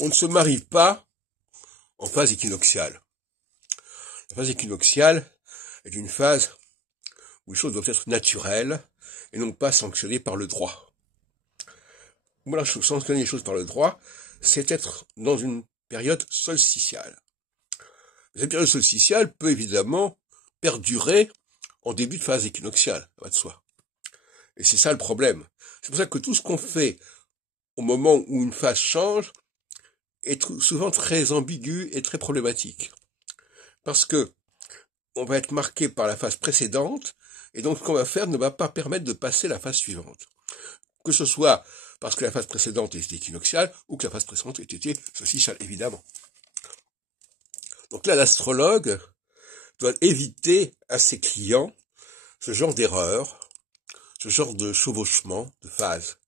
On ne se marie pas en phase équinoxiale. La phase équinoxiale est une phase où les choses doivent être naturelles et non pas sanctionnées par le droit. Voilà, sanctionner les choses par le droit, c'est être dans une période solsticiale. Cette période solsticiale peut évidemment perdurer en début de phase équinoxiale, ça va de soi. Et c'est ça le problème. C'est pour ça que tout ce qu'on fait au moment où une phase change est souvent très ambigu et très problématique. Parce que on va être marqué par la phase précédente, et donc ce qu'on va faire ne va pas permettre de passer la phase suivante. Que ce soit parce que la phase précédente était équinoxiale, ou que la phase précédente ait été solsticiale, évidemment. Donc là, l'astrologue doit éviter à ses clients ce genre d'erreur, ce genre de chevauchement de phase.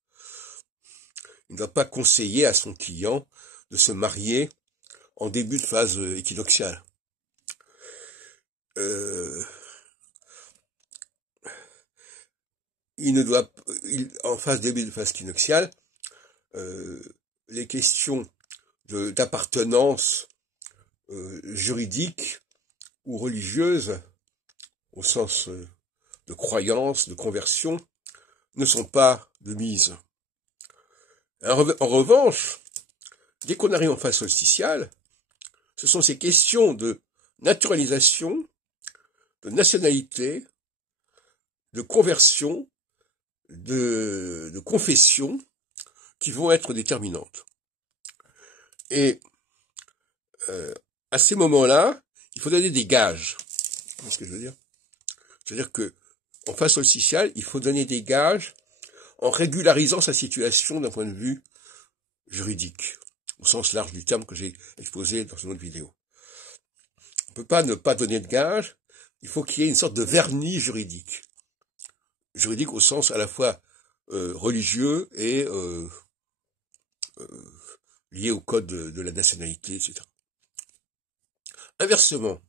Il ne doit pas conseiller à son client de se marier en début de phase équinoxiale. En phase début de phase équinoxiale, les questions d'appartenance juridique ou religieuse, au sens de croyance, de conversion, ne sont pas de mise. En revanche, dès qu'on arrive en phase solsticiale, ce sont ces questions de naturalisation, de nationalité, de conversion, de confession, qui vont être déterminantes. Et à ces moments-là, il faut donner des gages. C'est ce que je veux dire. C'est-à-dire que en phase solsticiale, il faut donner des gages en régularisant sa situation d'un point de vue juridique, au sens large du terme que j'ai exposé dans une autre vidéo. On ne peut pas ne pas donner de gages, il faut qu'il y ait une sorte de vernis juridique. Juridique au sens à la fois religieux et lié au code de la nationalité, etc. Inversement,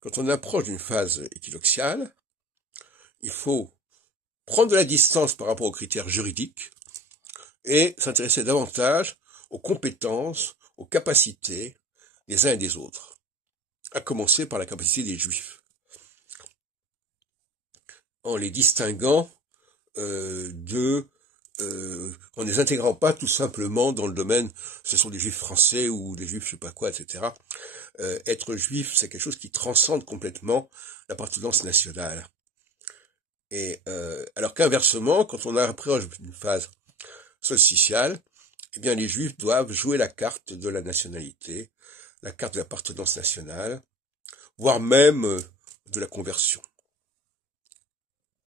quand on approche d'une phase équinoxiale, il faut prendre de la distance par rapport aux critères juridiques et s'intéresser davantage aux compétences, aux capacités des uns et des autres, à commencer par la capacité des Juifs, en les distinguant en les intégrant pas tout simplement dans le domaine, ce sont des Juifs français ou des Juifs je sais pas quoi, etc. Être Juif, c'est quelque chose qui transcende complètement l'appartenance nationale. Et alors qu'inversement, quand on approche d'une phase solsticiale, eh bien les Juifs doivent jouer la carte de la nationalité, la carte de l'appartenance nationale, voire même de la conversion.